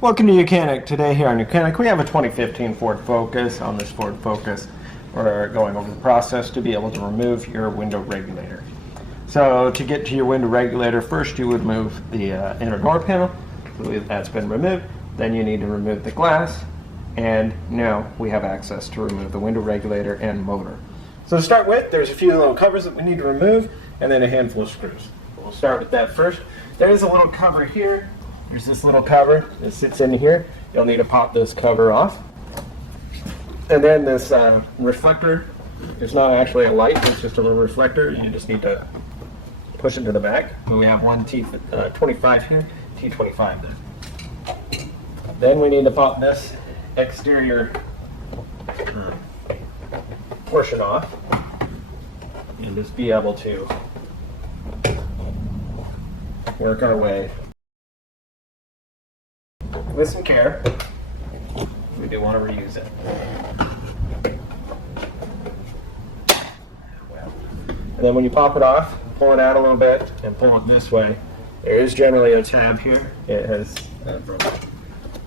Welcome to YOUCANIC. Today here on YOUCANIC we have a 2015 Ford Focus. On this Ford Focus we're going over the process to be able to remove your window regulator. So to get to your window regulator, first you would move the inner door panel. So that's been removed. Then you need to remove the glass, and now we have access to remove the window regulator and motor. So to start with, there's a few little covers that we need to remove and then a handful of screws. We'll start with that first. There is a little cover here. There's this little cover that sits in here. You'll need to pop this cover off. And then this reflector is not actually a light, it's just a little reflector. You just need to push it to the back. We have one T25 here, T25 there. Then we need to pop this exterior portion off and just be able to work our way with some care. We do want to reuse it. And then when you pop it off, pull it out a little bit and pull it this way. There is generally a tab here. It has broken.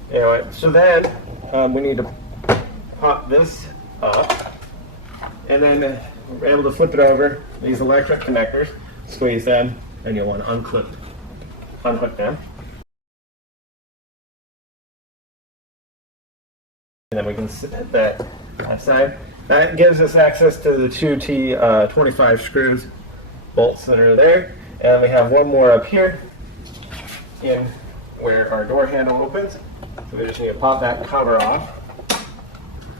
Anyway, so then we need to pop this off, and then we're able to flip it over. These electric connectors, squeeze them, and you'll want to unhook them. And then we can set that aside. That gives us access to the two T25 screws, bolts that are there. And we have one more up here in where our door handle opens. So we just need to pop that cover off.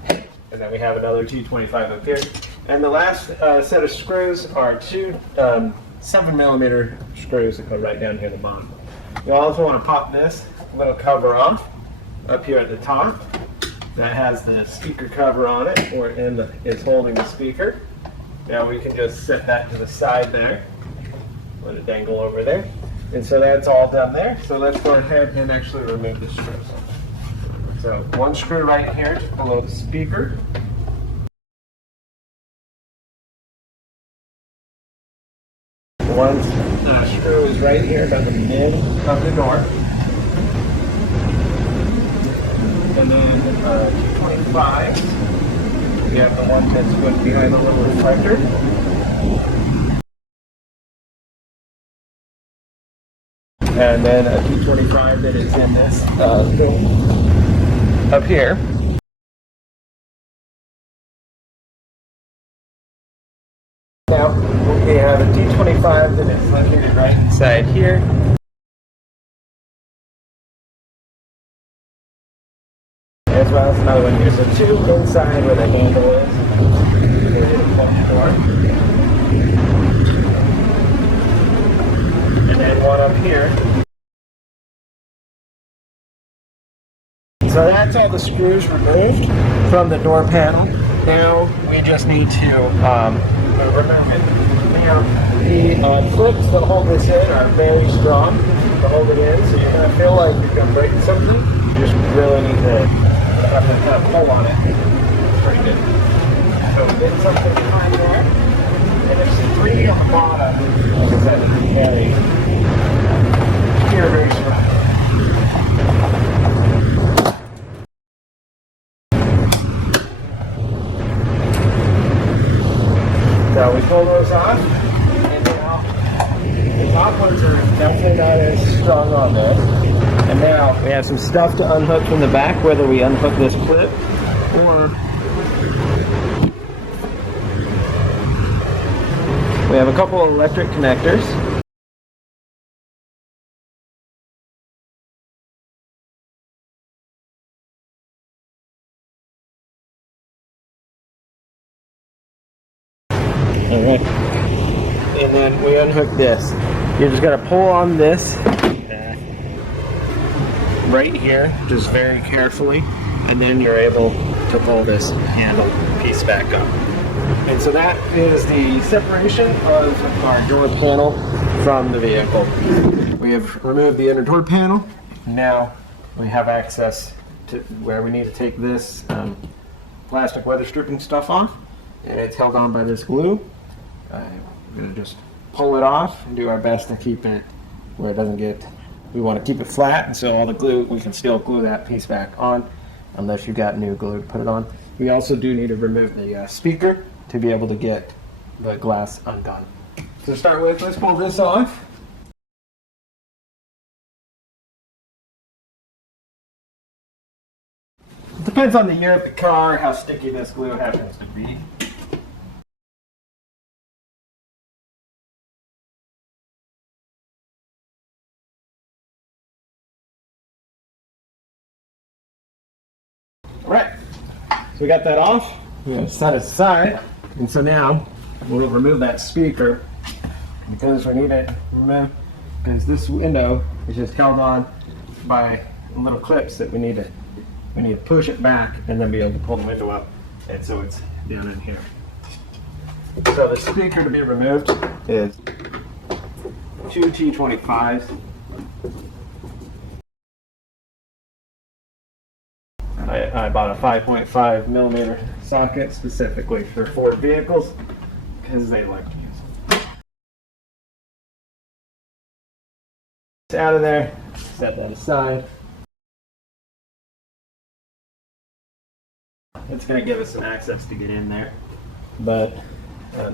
And then we have another T25 up here. And the last set of screws are two 7mm screws that go right down here at the bottom. You also want to pop this little cover off up here at the top. That has the speaker cover on it, it's holding the speaker. Now we can just set that to the side there. Let it dangle over there. And so that's all done there. So let's go ahead and actually remove the screws. So one screw right here below the speaker. One screw is right here about the mid of the door. And then T25, we have the one that's put behind the little reflector. And then a T25 that is in this up here. Now we have a T25 that is located right inside here. As well as another one here. So two inside where the handle is. And then one up here. So that's all the screws removed from the door panel. Now we just need to remove it. Now the clips that hold this in are very strong to hold it in, so you're going to feel like you're going to break something. You just really need to have to kind of pull on it. It's pretty good. So we did something behind there. And there's 3 on the bottom. Like I said, it's very strong. So we pull those off. And now the top ones are definitely not as strong on this. And now we have some stuff to unhook from the back, whether we unhook this clip or we have a couple of electric connectors. Alright. And then we unhook this. You just gotta pull on this right here, just very carefully, and then you're able to pull this handle piece back up. And so that is the separation of our door panel from the vehicle. We have removed the inner door panel. Now we have access to where we need to take this plastic weather stripping stuff off, and it's held on by this glue. We're going to just pull it off and do our best to keep it where it doesn't get we want to keep it flat, and so all the glue, we can still glue that piece back on unless you've got new glue to put it on. We also do need to remove the speaker to be able to get the glass undone. So to start with, let's pull this off. It depends on the year of the car, how sticky this glue happens to be. Alright, so we got that off. We're going to set it aside. And so now we'll remove that speaker because we need it removed because this window is just held on by little clips that we need to push it back and then be able to pull the window up, and so it's down in here. So the speaker to be removed is 2 T25s. I bought a 5.5 millimeter socket specifically for Ford vehicles because they like to use it. It's out of there, set that aside. It's going to give us some access to get in there, but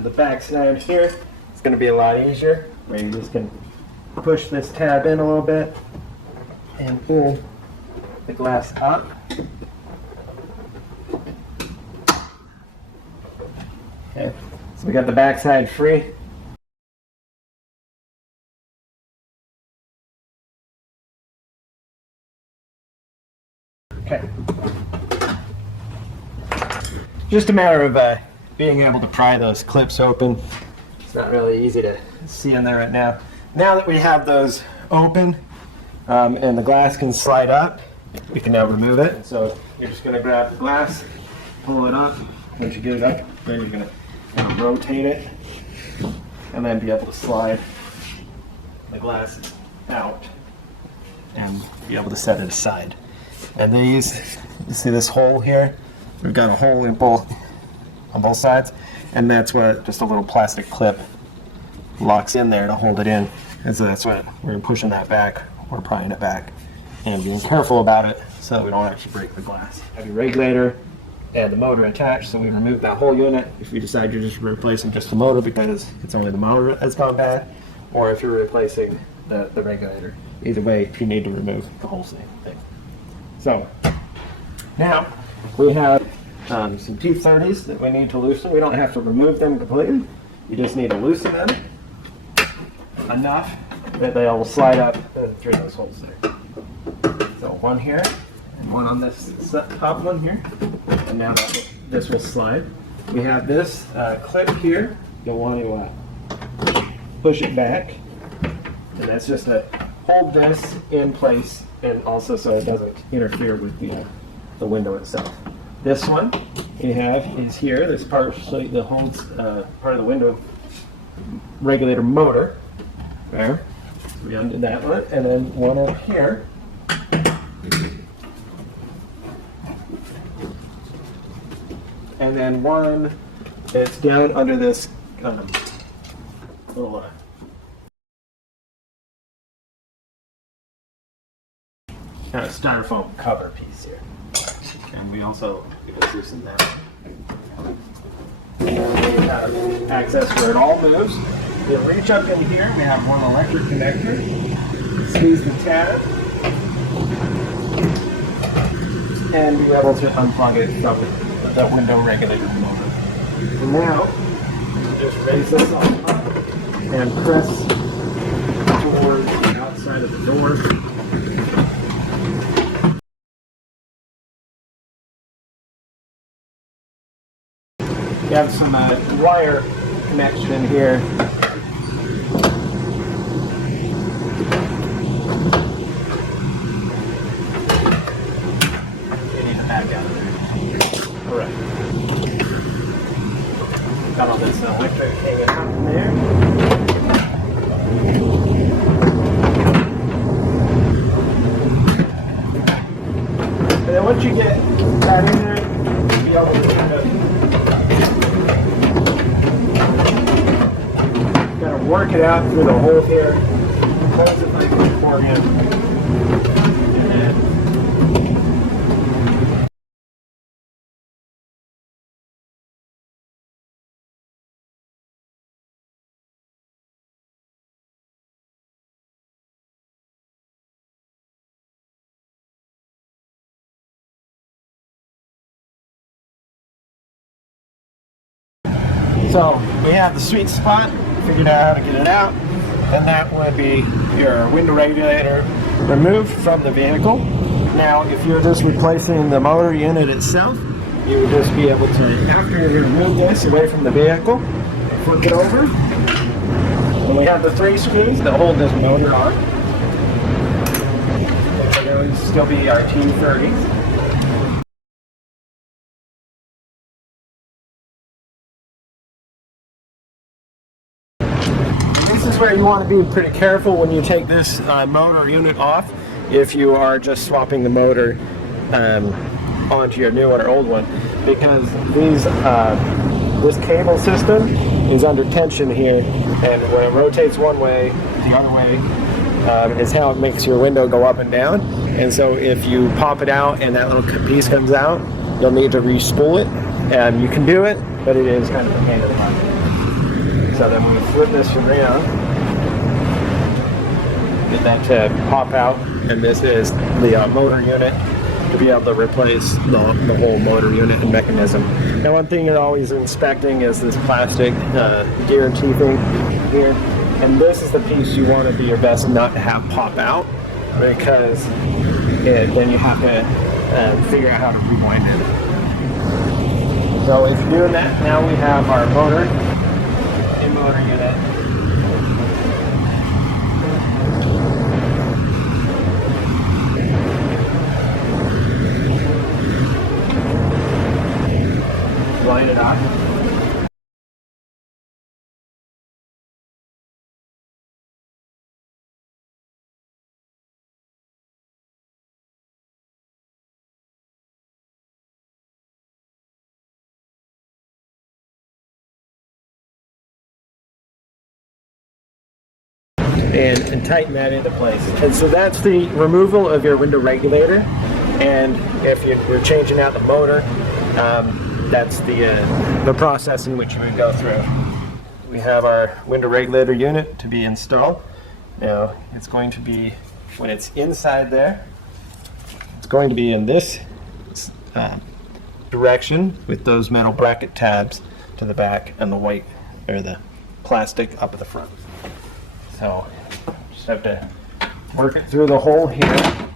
the back side here, it's going to be a lot easier where you just can push this tab in a little bit and pull the glass up. Okay, so we got the back side free. Okay. Just a matter of being able to pry those clips open. It's not really easy to see in there right now. Now that we have those open and the glass can slide up, we can now remove it. So you're just going to grab the glass, pull it up. Once you get it up, then you're going to kind of rotate it and then be able to slide the glass out and be able to set it aside. And these, you see this hole here? We've got a hole in both on both sides, and that's what just a little plastic clip locks in there to hold it in. And so that's what we're pushing that back, we're prying it back, and being careful about it so we don't actually break the glass. Have your regulator and the motor attached, so we remove that whole unit if you decide you're just replacing just the motor because it's only the motor that's gone bad, or if you're replacing the regulator. Either way, you need to remove the whole same thing. So now we have some T30s that we need to loosen. We don't have to remove them completely. You just need to loosen them enough that they all will slide up through those holes there. So one here and one on this top one here. And now this will slide. We have this clip here. You'll want to push it back. And that's just to hold this in place and also so it doesn't interfere with the window itself. This one we have is here. This part that holds part of the window regulator motor. There. So we undid that one, and then one up here. And then one that's down under this little kind of styrofoam cover piece here. And we also loosen that. And we have access where it all moves. We'll reach up in here. We have one electric connector. Squeeze the tab. And be able to unplug it from the window regulator motor. And now, just raise this up and press towards the outside of the door. You have some wire connection here. You need to back out of there. Correct. Got all this electric hanging out from there. And then once you get that in there, you'll be able to kind of work it out through the hole here. suppose if I can pour So we have the sweet spot, figured out how to get it out, and that would be your window regulator removed from the vehicle. Now, if you're just replacing the motor unit itself, you would just be able to, after you remove this away from the vehicle, flip it over. And we have the 3 screws that hold this motor on. There would still be our T30s. This is where you want to be pretty careful when you take this motor unit off, if you are just swapping the motor onto your new one or old one, because this cable system is under tension here, and when it rotates one way, the other way is how it makes your window go up and down. And so if you pop it out and that little piece comes out, you'll need to re-spool it. You can do it, but it is kind of a pain in the butt. So then we flip this around, get that to pop out, and this is the motor unit to be able to replace the whole motor unit and mechanism. Now, one thing you're always inspecting is this plastic gear teething here, and this is the piece you want to be your best not to have pop out, because then you have to figure out how to rewind it. So if you're doing that, now we have our motor unit. Line it up. And tighten that into place. And so that's the removal of your window regulator. And if you were changing out the motor, that's the process in which you would go through. We have our window regulator unit to be installed. Now it's going to be, when it's inside there, it's going to be in this direction with those metal bracket tabs to the back and the white, or the plastic up at the front. So just have to work it through the hole here.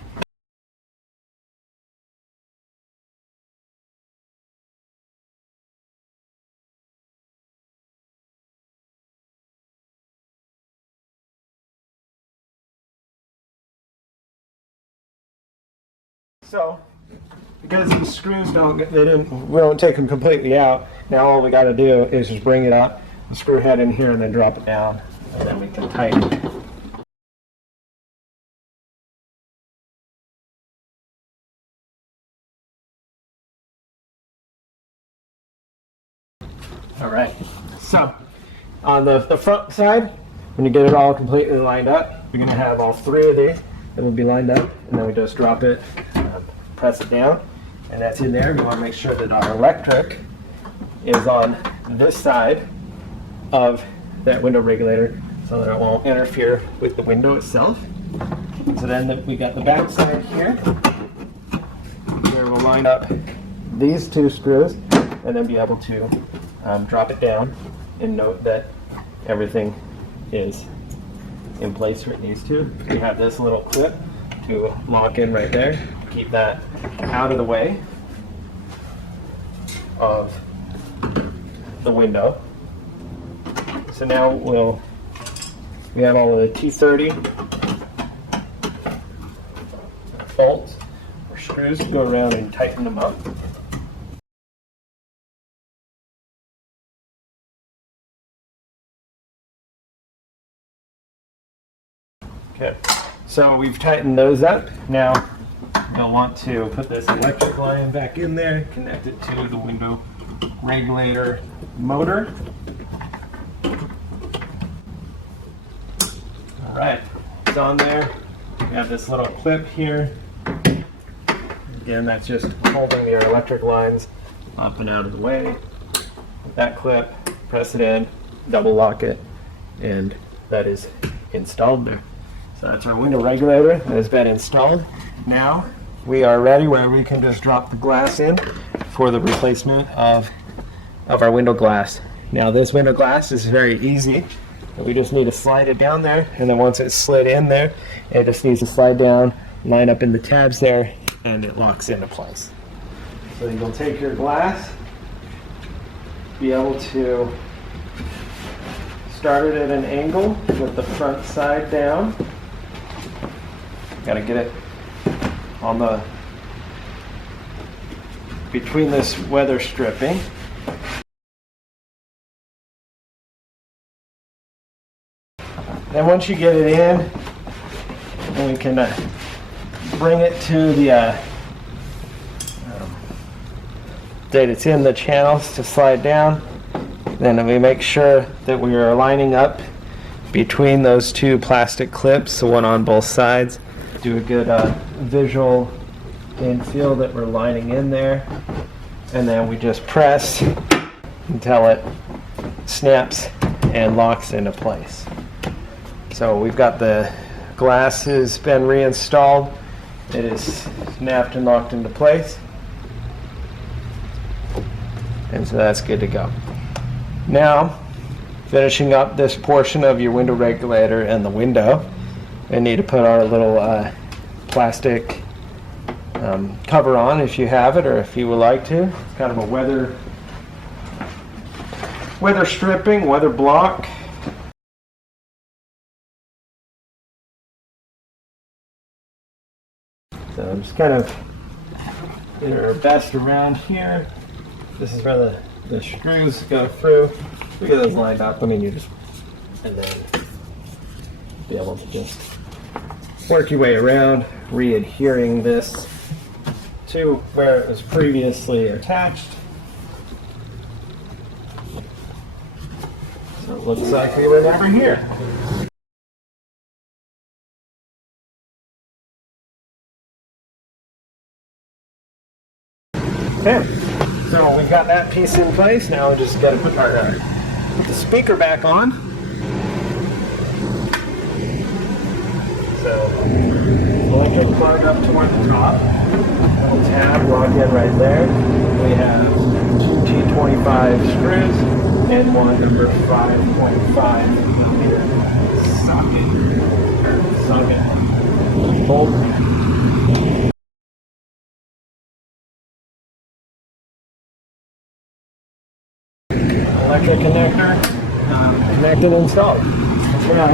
So, because these screws we don't take them completely out, now all we got to do is just bring it up, the screw head in here, and then drop it down, and then we can tighten it. All right, so on the front side, when you get it all completely lined up, you're going to have all 3 of these that will be lined up, and then we just drop it, press it down, and that's in there. We want to make sure that our electric is on this side of that window regulator so that it won't interfere with the window itself. So then we got the back side here, where we'll line up these 2 screws and then be able to drop it down and note that everything is in place where it needs to. We have this little clip to lock in right there, keep that out of the way of the window. So now we have all of the T30 bolts or screws to go around and tighten them up. Okay, so we've tightened those up. Now you'll want to put this electric line back in there, connect it to the window regulator motor. All right, is on there. We have this little clip here. Again, that's just holding your electric lines up and out of the way. That clip, press it in, double lock it, and that is installed there. So that's our window regulator that has been installed. Now we are ready where we can just drop the glass in for the replacement of our window glass. Now this window glass is very easy. We just need to slide it down there, and then once it's slid in there, it just needs to slide down, line up in the tabs there, and it locks into place. So you'll take your glass, be able to start it at an angle with the front side down. Got to get it on the between this weather stripping. Then once you get it in, then we can bring it to the that it's in the channels to slide down. Then we make sure that we are lining up between those two plastic clips, the one on both sides. Do a good visual and feel that we're lining in there, and then we just press until it snaps and locks into place. So we've got the glass has been reinstalled. It is snapped and locked into place. And so that's good to go. Now, finishing up this portion of your window regulator and the window, we need to put our little plastic cover on if you have it, or if you would like to. It's kind of a weather stripping, weather block. So I'm just kind of doing our best around here. This is where the screws go through. We get those lined up. I mean, you just, and then be able to just work your way around, re-adhering this to where it was previously attached. So it looks like we were over here. Okay, so we've got that piece in place. Now we just got to put the speaker back on. So electric plug up toward the top. Little tab, lock in right there. We have two T25 screws and one number 5.5 millimeter socket bolt. Electric connector connected and installed. Now,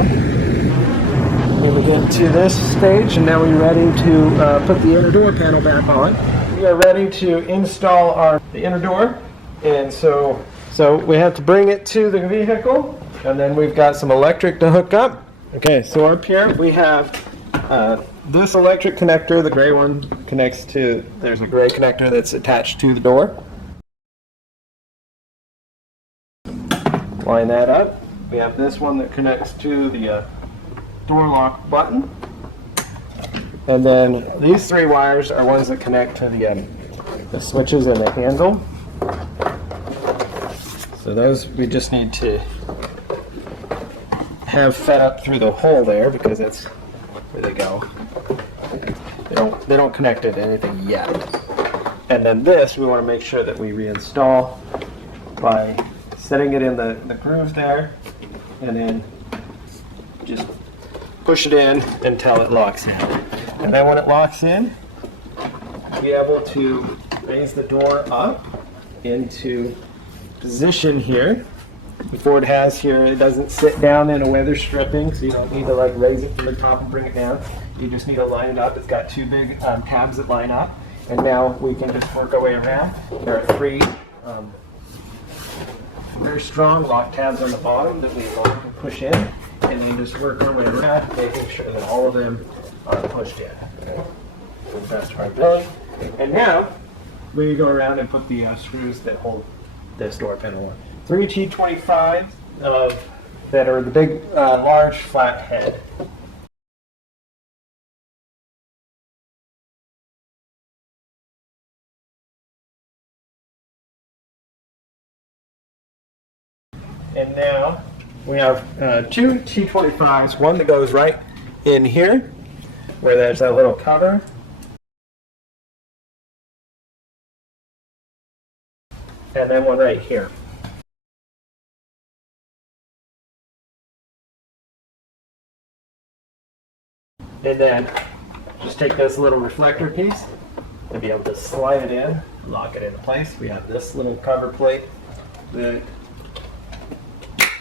we get to this stage, and now we're ready to put the inner door panel back on. We are ready to install the inner door, and so we have to bring it to the vehicle, and then we've got some electric to hook up. Okay, so up here we have this electric connector. The gray one connects to, there's a gray connector that's attached to the door. Line that up. We have this one that connects to the door lock button, and then these three wires are ones that connect to the switches and the handle. So those we just need to have fed up through the hole there, because that's where they go. They don't connect it to anything yet. And then this we want to make sure that we reinstall by setting it in the groove there, and then just push it in until it locks in. And then when it locks in, be able to raise the door up into position here. Before it has here, it doesn't sit down in a weather stripping, so you don't need to like raise it from the top and bring it down. You just need to line it up. It's got two big tabs that line up, and now we can just work our way around. There are three very strong lock tabs on the bottom that we lock and push in, and you just work our way around, making sure that all of them are pushed in. Okay. To the best of our ability. And now we go around and put the screws that hold this door panel on. 3 T25s that are the big, large flat head. And now we have two T25s, one that goes right in here where there's that little cover. And then one right here. And then just take this little reflector piece and be able to slide it in, lock it into place. We have this little cover plate that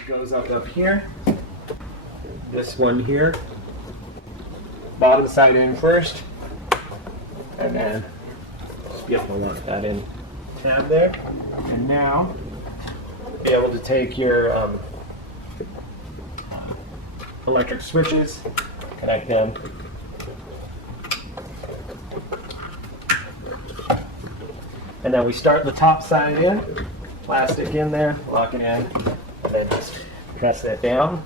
goes up here. This one here. Bottom side in first. And then just be able to lock that in tab there. And now be able to take your electric switches, connect them. And then we start the top side in, plastic in there, lock it in, and then just press that down.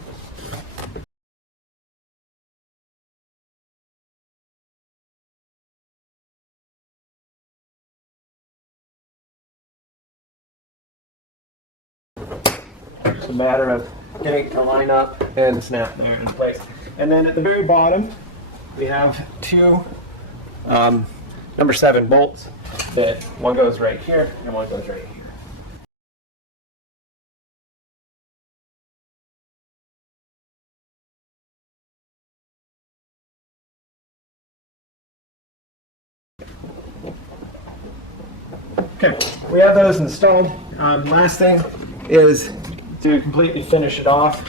It's a matter of getting it to line up and snap there in place. And then at the very bottom, we have two number 7 bolts that one goes right here and one goes right here. Okay, we have those installed. Last thing is to completely finish it off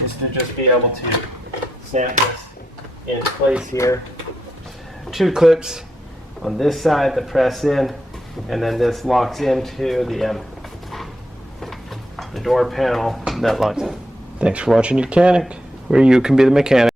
is to just be able to snap this into place here. 2 clips on this side that press in, and then this locks into the door panel that locks in. Thanks for watching YOUCANIC, where you can be the mechanic.